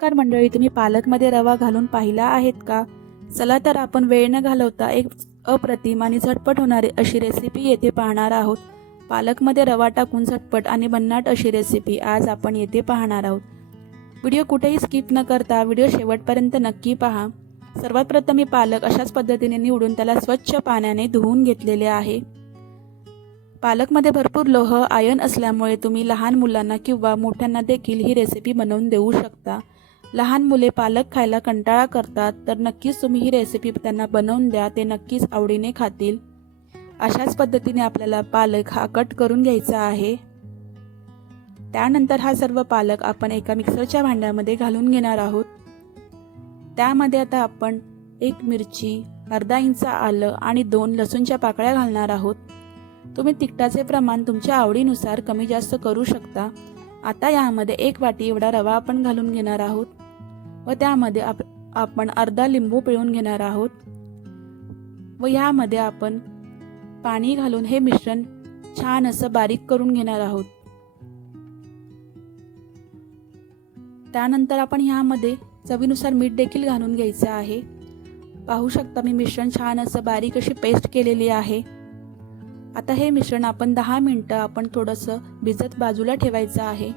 नमस्कार मंडळी, तुम्ही पालकमध्ये रवा घालून पाहिला आहेत का? चला तर आपण वेळ न घालवता एक अप्रतिम आणि झटपट होणारी अशी रेसिपी येथे पाहणार आहोत। पालकमध्ये रवा टाकून झटपट आणि भन्नाट अशी रेसिपी आज आपण येथे पाहणार आहोत। व्हिडिओ कुठेही स्किप न करता व्हिडिओ शेवटपर्यंत नक्की पहा। सर्वात प्रथम मी पालक अशाच पद्धतीने निवडून त्याला स्वच्छ पाण्याने धुवून घेतलेले आहे। पालकमध्ये भरपूर लोह आयर्न असल्यामुळे तुम्ही लहान मुलांना किंवा मोठ्यांना देखील ही रेसिपी बनवून देऊ शकता। लहान मुले पालक खायला कंटाळा करतात, तर नक्कीच तुम्ही ही रेसिपी त्यांना बनवून द्या, ते नक्कीच आवडीने खातील। अशाच पद्धतीने आपल्याला पालक हा कट करून घ्यायचा आहे। त्यानंतर हा सर्व पालक आपण एका मिक्सरच्या भांड्यामध्ये घालून घेणार आहोत। त्यामध्ये आता आपण एक मिरची, अर्धा इंच आलं आणि 2 लसूणच्या पाकळ्या घालणार आहोत। तुम्ही तिखटाचे प्रमाण तुमच्या आवडीनुसार कमी जास्त करू शकता। आता यामध्ये 1 वाटी एवढा रवा आपण घालून घेणार आहोत व त्यामध्ये आपण अर्धा लिंबू पिळून घेणार आहोत व यामध्ये आपण पाणी घालून हे मिश्रण छान असं बारीक करून घेणार आहोत। त्यानंतर आपण यामध्ये चवीनुसार मीठ देखील घालून घ्यायचं आहे। पाहू शकता मी मिश्रण छान असं बारीक अशी पेस्ट केलेली आहे। आता हे मिश्रण आपण 10 मिनिटं आपण थोडंसं भिजत बाजूला ठेवायचं आहे।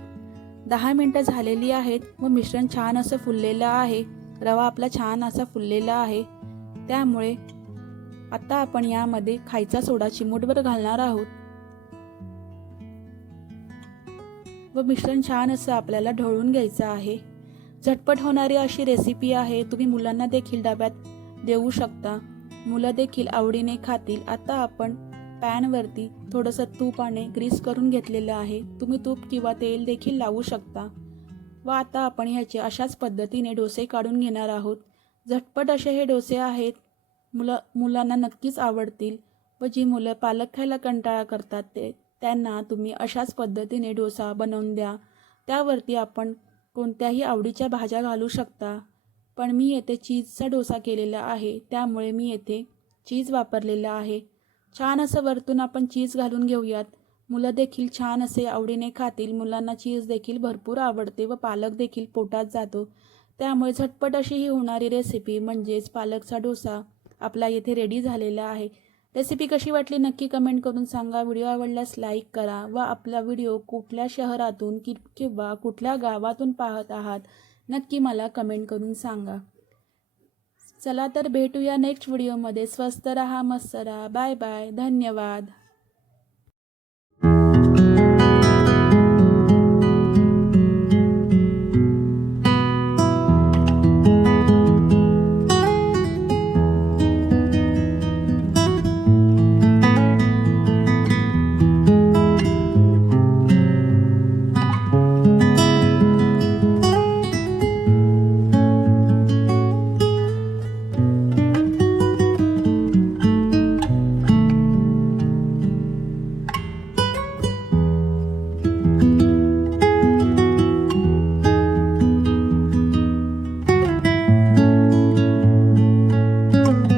10 मिनिटं झालेली आहेत व मिश्रण छान असं फुललेलं आहे। रवा आपला छान असा फुललेला आहे। त्यामुळे आता आपण यामध्ये खायचा सोडा चिमूटभर घालणार आहोत व मिश्रण छान असं आपल्याला ढवळून घ्यायचं आहे। झटपट होणारी अशी रेसिपी आहे, तुम्ही मुलांना देखील डब्यात देऊ शकता, मुलं देखील आवडीने खातील। आता आपण पॅनवरती थोडंसं तुपाने ग्रीस करून घेतलेलं आहे। तुम्ही तूप किंवा तेल देखील लावू शकता व आता आपण ह्याचे अशाच पद्धतीने डोसे काढून घेणार आहोत। झटपट असे हे डोसे आहेत, मुलांना नक्कीच आवडतील व जी मुलं पालक खायला कंटाळा करतात त्यांना तुम्ही अशाच पद्धतीने डोसा बनवून द्या। त्यावरती आपण कोणत्याही आवडीच्या भाज्या घालू शकता, पण मी येथे चीजचा डोसा केलेला आहे, त्यामुळे मी येथे चीज वापरलेलं आहे। छान असं वरतून आपण चीज घालून घेऊयात, मुलं देखील छान असे आवडीने खातील। मुलांना चीज देखील भरपूर आवडते व पालक देखील पोटात जातो, त्यामुळे झटपट अशी ही होणारी रेसिपी म्हणजेच पालकचा डोसा आपला येथे रेडी झालेला आहे। रेसिपी कशी वाटली नक्की कमेंट करून सांगा। व्हिडिओ आवडल्यास लाईक करा व आपला व्हिडिओ कुठल्या शहरातून किंवा कुठल्या गावातून पाहत आहात नक्की मला कमेंट करून सांगा। चला तर भेटूया नेक्स्ट व्हिडिओमध्ये। स्वस्त रहा, मस्त रहा, बाय बाय, धन्यवाद।